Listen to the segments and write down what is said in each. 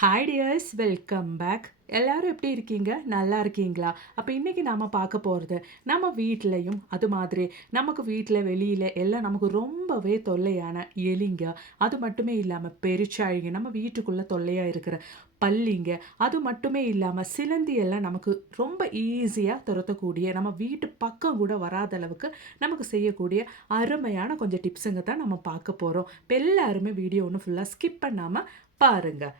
Hi tears, welcome back. எல்லாரும் எப்படி இருக்கீங்க? நல்லா இருக்கீங்களா? அப்போ இன்றைக்கி நாம் பார்க்க போகிறது நம்ம வீட்லேயும் அது மாதிரி நமக்கு வீட்டில் வெளியில் எல்லாம் நமக்கு ரொம்பவே தொல்லையான எலிங்க, அது மட்டுமே இல்லாமல் பெருச்சாழிங்க, நம்ம வீட்டுக்குள்ளே தொல்லையாக இருக்கிற பல்லிங்க, அது மட்டுமே இல்லாமல் சிலந்தி எல்லாம் நமக்கு ரொம்ப ஈஸியாக துரத்தக்கூடிய, நம்ம வீட்டு பக்கம் கூட வராத அளவுக்கு நமக்கு செய்யக்கூடிய அருமையான கொஞ்சம் டிப்ஸுங்க தான் நம்ம பார்க்க போகிறோம். இப்போ எல்லாருமே வீடியோ ஒன்று ஃபுல்லாக ஸ்கிப் பண்ணாமல் பாருங்கள்.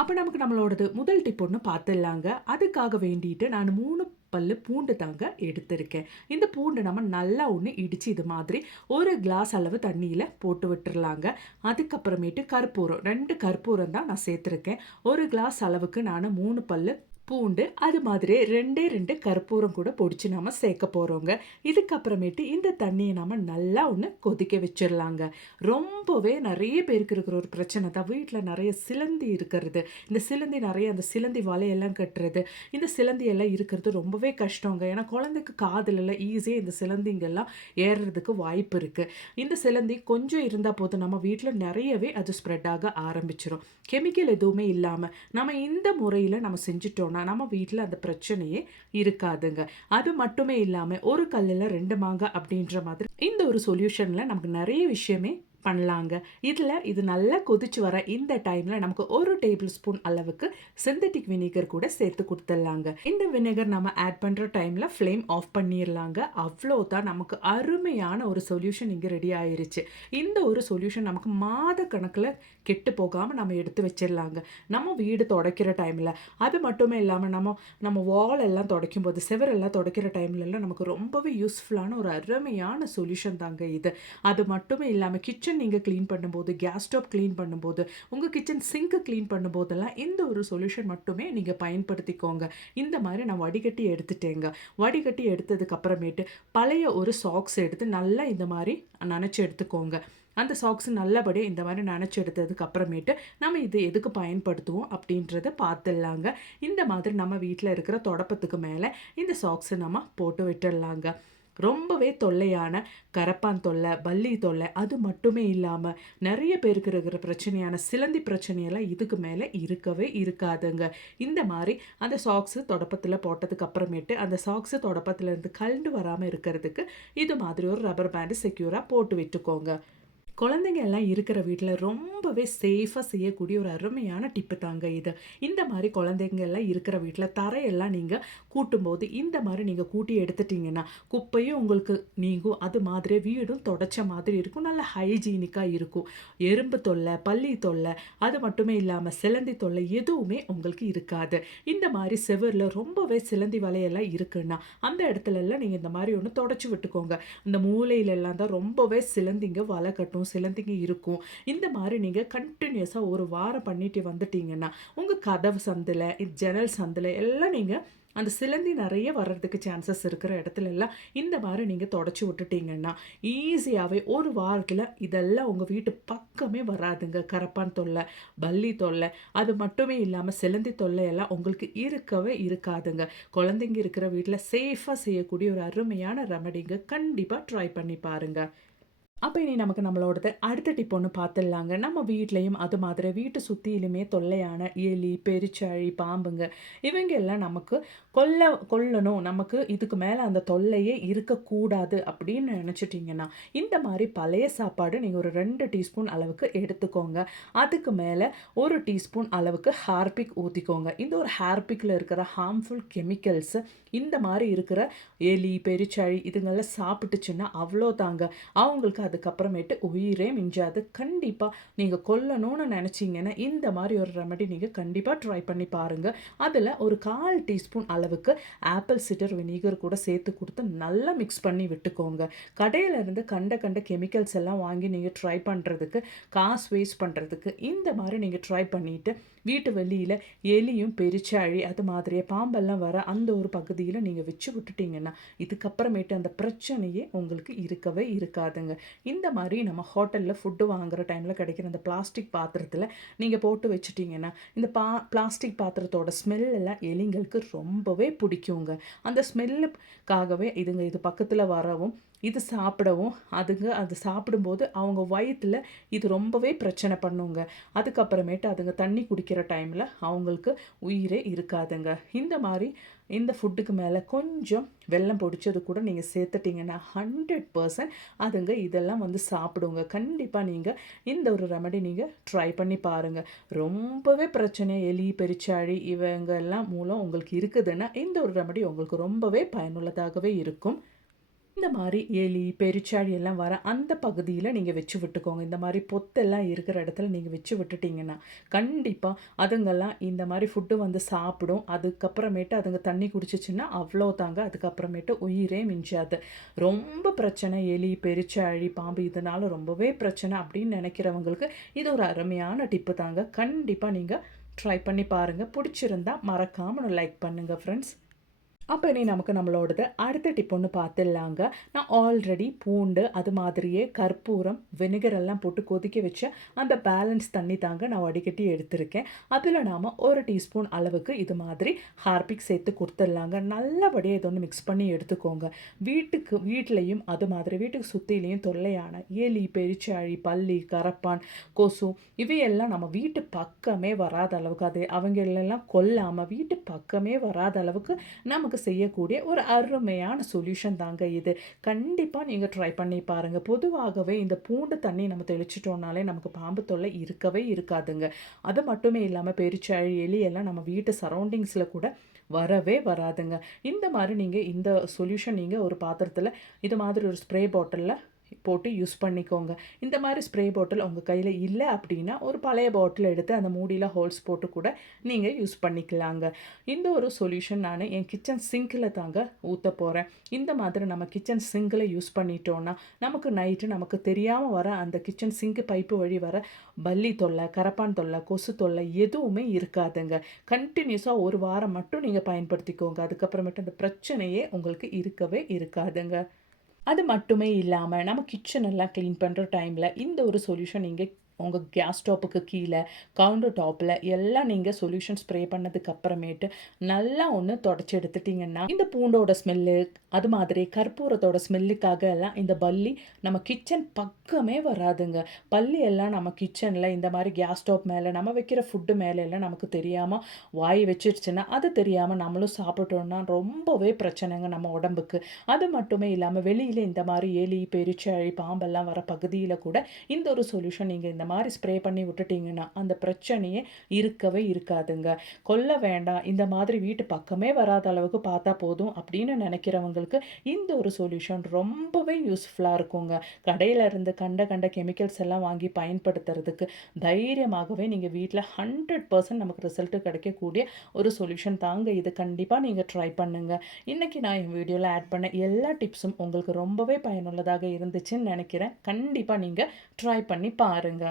அப்போ நமக்கு நம்மளோடது முதல் டிப் ஒன்று பார்த்துடலாங்க. அதுக்காக வேண்டிட்டு நான் 3 பல்லு பூண்டு தாங்க எடுத்திருக்கேன். இந்த பூண்டு நம்ம நல்லா ஒன்று இடித்து இது மாதிரி ஒரு கிளாஸ் அளவு தண்ணியில் போட்டு விட்டுறலாங்க. அதுக்கப்புறமேட்டு கற்பூரம் 2 கற்பூரம் தான் நான் சேர்த்துருக்கேன். ஒரு கிளாஸ் அளவுக்கு நான் 3 பல்லு பூண்டு, அது மாதிரி 2 கற்பூரம் கூட பொடிச்சு நாம சேர்க்க போகிறோங்க. இதுக்கப்புறமேட்டு இந்த தண்ணியை நாம் நல்லா ஒன்று கொதிக்க வச்சிடலாங்க. ரொம்பவே நிறைய பேருக்கு இருக்கிற ஒரு பிரச்சனை தான், வீட்டில் நிறைய சிலந்தி இருக்கிறது. இந்த சிலந்தி நிறைய அந்த சிலந்தி வலையெல்லாம் கட்டுறது, இந்த சிலந்தி எல்லாம் இருக்கிறது ரொம்பவே கஷ்டங்க. ஏன்னா குழந்தைக்கு காதிலெல்லாம் ஈஸியாக இந்த சிலந்திங்கெல்லாம் ஏறுறதுக்கு வாய்ப்பு இருக்குது. இந்த சிலந்தி கொஞ்சம் இருந்தால் போதும், நம்ம வீட்டில் நிறையவே அது ஸ்ப்ரெட் ஆக ஆரம்பிச்சிடும். கெமிக்கல் எதுவுமே இல்லாமல் நம்ம இந்த முறையில் நம்ம செஞ்சுட்டோம்னா நம்ம வீட்டில் அந்த பிரச்சனையே இருக்காதுங்க. அது மட்டுமே இல்லாமல் ஒரு கல்லில் 2 மாங்காய் அப்படின்ற மாதிரி இந்த ஒரு சொல்யூஷனில் நமக்கு நிறைய விஷயமே பண்ணலாங்க. இது நல்லா கொதிச்சு வர இந்த டைமில் நமக்கு 1 டேபிள் ஸ்பூன் அளவுக்கு சிந்தட்டிக் வினிகர் கூட சேர்த்து கொடுத்துடலாங்க. இந்த வினிகர் நம்ம ஆட் பண்ணுற டைமில் ஃப்ளேம் ஆஃப் பண்ணிடலாங்க. அவ்வளோதான், நமக்கு அருமையான ஒரு சொல்யூஷன் இங்கே ரெடி ஆயிருச்சு. இந்த ஒரு சொல்யூஷன் நமக்கு மாத கணக்கில் கெட்டு போகாமல் நம்ம எடுத்து வச்சிடலாங்க. நம்ம வீடு துடைக்கிற டைமில், அது மட்டுமே இல்லாமல் நம்ம வால் எல்லாம் துடைக்கும் போது, செவரெல்லாம் துடைக்கிற டைம்லலாம் நமக்கு ரொம்பவே யூஸ்ஃபுல்லான ஒரு அருமையான சொல்யூஷன் தாங்க இது. அது மட்டுமே இல்லாமல் கிச்சன் நீங்கள் க்ளீன் பண்ணும்போது, கேஸ் ஸ்டவ் க்ளீன் பண்ணும்போது, உங்கள் கிச்சன் சிங்க்கு க்ளீன் பண்ணும்போதெல்லாம் இந்த ஒரு சொல்யூஷன் மட்டுமே நீங்கள் பயன்படுத்திக்கோங்க. இந்த மாதிரி நான் வடிகட்டி எடுத்துட்டேங்க. வடிகட்டி எடுத்ததுக்கு அப்புறமேட்டு பழைய ஒரு சாக்ஸ் எடுத்து நல்லா இந்த மாதிரி நனைச்சி எடுத்துக்கோங்க. அந்த சாக்ஸ் நல்லபடியாக இந்த மாதிரி நனைச்சி எடுத்ததுக்கு அப்புறமேட்டு நம்ம இது எதுக்கு பயன்படுத்துவோம் அப்படின்றத பார்த்துடலாங்க. இந்த மாதிரி நம்ம வீட்டில் இருக்கிற தொடப்பத்துக்கு மேலே இந்த சாக்ஸை நம்ம போட்டு விட்டுடலாங்க. ரொம்பவே தொல்லையான கரப்பான் தொல்லை, பல்லி தொல்லை, அது மட்டுமே இல்லாமல் நிறைய பேருக்கு இருக்கிற பிரச்சனையான சிலந்தி பிரச்சனையெல்லாம் இதுக்கு மேலே இருக்கவே இருக்காதுங்க. இந்த மாதிரி அந்த சாக்ஸு தொடப்பத்தில் போட்டதுக்கு அப்புறமேட்டு அந்த சாக்ஸு தொடப்பத்தில் இருந்து கழண்டு வராமல் இருக்கிறதுக்கு இது மாதிரி ஒரு ரப்பர் பேண்டு செக்யூராக போட்டு விட்டுக்கோங்க. குழந்தைங்க எல்லாம் இருக்கிற வீட்டில் ரொம்பவே சேஃபாக செய்யக்கூடிய ஒரு அருமையான டிப்பு தாங்க இது. இந்த மாதிரி குழந்தைங்க எல்லாம் இருக்கிற வீட்டில் தரையெல்லாம் நீங்கள் கூட்டும்போது இந்த மாதிரி நீங்கள் கூட்டி எடுத்துட்டிங்கன்னா குப்பையும் உங்களுக்கு நீங்கும், அது மாதிரி வீடும் தொடச்ச மாதிரி இருக்கும், நல்ல ஹைஜீனிக்காக இருக்கும். எறும்பு தொல்லை, பல்லி தொல்லை, அது மட்டுமே இல்லாமல் சிலந்தி தொல்லை எதுவுமே உங்களுக்கு இருக்காது. இந்த மாதிரி செவரில் ரொம்பவே சிலந்தி வலையெல்லாம் இருக்குன்னா அந்த இடத்துலலாம் நீங்கள் இந்த மாதிரி ஒன்று தொடச்சி விட்டுக்கோங்க. இந்த மூலையிலெல்லாம் தான் ரொம்பவே சிலந்திங்க வலை கட்டும், சிலந்திங்க இருக்கும். இந்த மாதிரி நீங்கள் கண்டினியூஸாக ஒரு வாரம் பண்ணிட்டு வந்துட்டீங்கன்னா உங்கள் கதவு சந்தில், ஜன்னல் சந்தில் எல்லாம் நீங்கள் அந்த சிலந்தி நிறைய வர்றதுக்கு சான்சஸ் இருக்கிற இடத்துல எல்லாம் இந்த மாதிரி நீங்கள் தொடச்சி விட்டுட்டீங்கன்னா ஈஸியாகவே ஒரு வாரத்தில் இதெல்லாம் உங்கள் வீட்டு பக்கமே வராதுங்க. கரப்பான் தொல்லை, பல்லி தொல்லை, அது மட்டுமே இல்லாமல் சிலந்தி தொல்லை எல்லாம் உங்களுக்கு இருக்கவே இருக்காதுங்க. குழந்தைங்க இருக்கிற வீட்டில் சேஃபாக செய்யக்கூடிய ஒரு அருமையான ரெமடிங்க. கண்டிப்பாக ட்ரை பண்ணி பாருங்கள். அப்போ இனி நமக்கு நம்மளோடது அடுத்த டிப் ஒன்று பார்த்துடலாங்க. நம்ம வீட்லேயும் அது மாதிரி வீட்டு சுற்றிலுமே தொல்லையான எலி, பெருச்சாழி, பாம்புங்க, இவங்க எல்லாம் நமக்கு கொல்லணும், நமக்கு இதுக்கு மேலே அந்த தொல்லையே இருக்கக்கூடாது அப்படின்னு நினச்சிட்டிங்கன்னா இந்த மாதிரி பழைய சாப்பாடு நீங்கள் ஒரு 2 டீஸ்பூன் அளவுக்கு எடுத்துக்கோங்க. அதுக்கு மேலே 1 டீஸ்பூன் அளவுக்கு ஹார்பிக் ஊற்றிக்கோங்க. இந்த ஒரு ஹார்பிக்கில் இருக்கிற ஹார்ம்ஃபுல் கெமிக்கல்ஸு இந்த மாதிரி இருக்கிற எலி, பெருச்சாழி இதுங்கெல்லாம் சாப்பிட்டுச்சுன்னா அவ்வளோதாங்க, அவங்களுக்கு அதுக்கப்புறமேட்டு உயிரே மிஞ்சாது. கண்டிப்பாக நீங்கள் கொல்லணும்னு நினச்சிங்கன்னா இந்த மாதிரி ஒரு ரெமடி நீங்கள் கண்டிப்பாக ட்ரை பண்ணி பாருங்கள். அதில் ஒரு 1/4 டீஸ்பூன் அளவுக்கு ஆப்பிள் சிடர் வினிகர் கூட சேர்த்து கொடுத்து நல்லா மிக்ஸ் பண்ணி விட்டுக்கோங்க. கடையிலேருந்து கண்ட கெமிக்கல்ஸ் எல்லாம் வாங்கி நீங்கள் ட்ரை பண்ணுறதுக்கு, காசு வேஸ்ட் பண்ணுறதுக்கு இந்த மாதிரி நீங்கள் ட்ரை பண்ணிவிட்டு வீட்டு வெளியில் எலியும் பெருச்சாழி அது மாதிரியே பாம்பெல்லாம் வர அந்த ஒரு பகுதியில் நீங்கள் வச்சு விட்டுட்டிங்கன்னா இதுக்கப்புறமேட்டு அந்த பிரச்சனையே உங்களுக்கு இருக்கவே இருக்காதுங்க. இந்த மாதிரி நம்ம ஹோட்டலில் ஃபுட்டு வாங்குகிற டைமில் கிடைக்கிற அந்த பிளாஸ்டிக் பாத்திரத்தில் நீங்கள் போட்டு வச்சுட்டிங்கன்னா இந்த பிளாஸ்டிக் பாத்திரத்தோட ஸ்மெல்லாம் எலிங்களுக்கு ரொம்பவே பிடிக்குங்க. அந்த ஸ்மெல்லுக்காகவே இது பக்கத்தில் வரவும் இது சாப்பிடவும் அது சாப்பிடும்போது அவங்க வயித்துல இது ரொம்பவே பிரச்சனை பண்ணுங்க. அதுக்கப்புறமேட்டு அதுங்க தண்ணி குடிக்கிற டைமில் அவங்களுக்கு உயிரே இருக்காதுங்க. இந்த மாதிரி இந்த ஃபுட்டுக்கு மேலே கொஞ்சம் வெல்லம் பொடிச்சது கூட நீங்கள் சேர்த்துட்டிங்கன்னா 100% அதுங்க இதெல்லாம் வந்து சாப்பிடுங்க. கண்டிப்பாக நீங்கள் இந்த ஒரு ரெமெடி நீங்கள் ட்ரை பண்ணி பாருங்கள். ரொம்பவே பிரச்சனை எலி பெருச்சாழி இவங்க எல்லாம் மூலம் உங்களுக்கு இருக்குதுன்னா இந்த ஒரு ரெமெடி உங்களுக்கு ரொம்பவே பயனுள்ளதாகவே இருக்கும். இந்த மாரி எலி, பெருச்சாழி எல்லாம் வர அந்த பகுதியில நீங்க வச்சு விட்டுக்கோங்க. இந்த மாரி பொத்தெல்லாம் இருக்கிற இடத்துல நீங்க வச்சு விட்டுட்டீங்கன்னா, கண்டிப்பா அதுங்கலாம் இந்த மாரி ஃபுட்டு வந்து சாப்பிடும். அதுக்கப்புறமேட்டு அதுங்க தண்ணி குடிச்சுச்சுன்னா அவ்வளோதாங்க. அதுக்கப்புறமேட்டு உயிரே மிஞ்சாது. ரொம்ப பிரச்சனை எலி, பெருச்சாழி, பாம்பு இதனால ரொம்பவே பிரச்சனை அப்படின்னு நெனைக்கிறவங்களுக்கு, இது ஒரு அருமையான டிப்பு தாங்க. கண்டிப்பா நீங்க ட்ரை பண்ணி பாருங்க. புடிச்சிருந்தா மறக்காம ஒரு லைக் பண்ணுங்க ஃப்ரெண்ட்ஸ். அப்போ இனி நமக்கு நம்மளோடது அடுத்த டிப் ஒன்று பார்த்துடலாங்க. நான் ஆல்ரெடி பூண்டு அது மாதிரியே கற்பூரம் வினிகர் எல்லாம் போட்டு கொதிக்க வச்ச அந்த பேலன்ஸ் தண்ணி தாங்க நான் வடிகட்டி எடுத்திருக்கேன். அதில் நாம் 1 டீஸ்பூன் அளவுக்கு இது மாதிரி ஹார்பிக் சேர்த்து கொடுத்துடலாங்க. நல்லபடியாக இதை ஒன்று மிக்ஸ் பண்ணி எடுத்துக்கோங்க. வீட்லேயும் அது மாதிரி வீட்டுக்கு சுற்றிலையும் தொல்லையான எலி பெருச்சாழி பல்லி கரப்பான் கொசு இவையெல்லாம் நம்ம வீட்டு பக்கமே வராத அளவுக்கு அது அவங்களெல்லாம் கொல்லாமல் வீட்டு பக்கமே வராத அளவுக்கு நமக்கு செய்யக்கூடிய ஒரு அருமையான சொல்யூஷன் தாங்க இது. கண்டிப்பா நீங்க ட்ரை பண்ணி பாருங்க. பொதுவாகவே இந்த பூண்டு தண்ணி நம்ம தெளிச்சிட்டோம்னாலே நமக்கு பாம்பு தொல்லை இருக்கவே இருக்காதுங்க. அது மட்டுமே இல்லாம பெருச்சாழி, எலி எல்லாம் நம்ம வீட்டு சரவுண்டிங்ஸ்ல கூட வரவே வராதுங்க. இந்த மாரி நீங்க இந்த சொல்யூஷன் நீங்க ஒரு பாத்திரத்துல இது மாதிரி ஒரு ஸ்ப்ரே பாட்டில்ல போட்டு யூஸ் பண்ணிக்கோங்க. இந்த மாதிரி ஸ்ப்ரே பாட்டில் உங்கள் கையில் இல்லை அப்படின்னா ஒரு பழைய பாட்டில் எடுத்து அந்த மூடியில் ஹோல்ஸ் போட்டு கூட நீங்கள் யூஸ் பண்ணிக்கலாங்க. இந்த ஒரு சொல்யூஷன் நான் என் கிச்சன் சிங்கில் தாங்க ஊற்ற போகிறேன். இந்த மாதிரி நம்ம கிச்சன் சிங்கில் யூஸ் பண்ணிட்டோன்னா நமக்கு நைட்டு நமக்கு தெரியாமல் வர அந்த கிச்சன் சிங்க் பைப்பு வழி வர பல்லி தொல்லை, கரப்பான் தொல்லை, கொசு தொல்லை எதுவுமே இருக்காதுங்க. கண்டினியூஸாக ஒரு வாரம் மட்டும் நீங்கள் பயன்படுத்திக்கோங்க. அதுக்கப்புறமேட்டு அந்த பிரச்சனையே உங்களுக்கு இருக்கவே இருக்காதுங்க. அது மட்டுமே இல்லாம, நம்ம கிச்சன் எல்லாம் கிளீன் பண்ற டைம்ல இந்த ஒரு சொல்யூஷன் நீங்க உங்க கேஸ் ஸ்டவ்வுக்கு கீழ, கவுண்டர் டாப்ல எல்லாம் நீங்க சொல்யூஷன் ஸ்ப்ரே பண்ணதுக்கு அப்புறமேட்டு நல்லா ஒண்ணு தொடச்சு எடுத்துட்டீங்கன்னா, இந்த பூண்டோட ஸ்மெல்லு, அது மாதிரி கற்பூரத்தோட ஸ்மெல்லுக்காக எல்லாம் இந்த பல்லி நம்ம கிச்சன் பக்கமே வராதுங்க. பல்லி எல்லாம் நம்ம கிச்சன்ல இந்த மாரி கேஸ் ஸ்டவ் மேல, நம்ம வைக்கிற ஃபுட்டு மேல எல்லாம் நமக்கு தெரியாம வாய் வச்சிருச்சுன்னா, அது தெரியாம நம்மளும் சாப்பிட்டோம்னா ரொம்பவே பிரச்சனைங்க நம்ம உடம்புக்கு. அது மட்டுமே இல்லாம வெளியில இந்த மாரி எலி, பெருச்சாழி, பாம்பெல்லாம் வர பகுதியில கூட இந்த ஒரு சொல்யூஷன் நீங்க இந்த மாரி ஸ்ப்ரே பண்ணி விட்டுட்டீங்கன்னா, அந்த பிரச்சனையே இருக்கவே இருக்காதுங்க. கொல்ல வேண்டாம், இந்த மாதிரி வீட்டு பக்கமே வராத அளவுக்கு பார்த்தா போதும் அப்படின்னு நினைக்கிறவங்களுக்கு இந்த ஒரு சொல்யூஷன் ரொம்பவே யூஸ்ஃபுல்லா இருக்குங்க. கடையில இருந்து கண்ட கண்ட கெமிக்கல்ஸ் எல்லாம் வாங்கி பயன்படுத்துறதுக்கு தைரியமாகவே நீங்க வீட்ல 100% நமக்கு ரிசல்ட் கிடைக்கக்கூடிய ஒரு சொல்யூஷன் தாங்க இது. கண்டிப்பா நீங்க ட்ரை பண்ணுங்க. இன்னைக்கு நான் என் வீடியோல ஆட் பண்ண எல்லா டிப்ஸும் உங்களுக்கு ரொம்பவே பயனுள்ளதாக இருந்துச்சுன்னு நினைக்கிறேன். கண்டிப்பா நீங்க ட்ரை பண்ணி பாருங்க.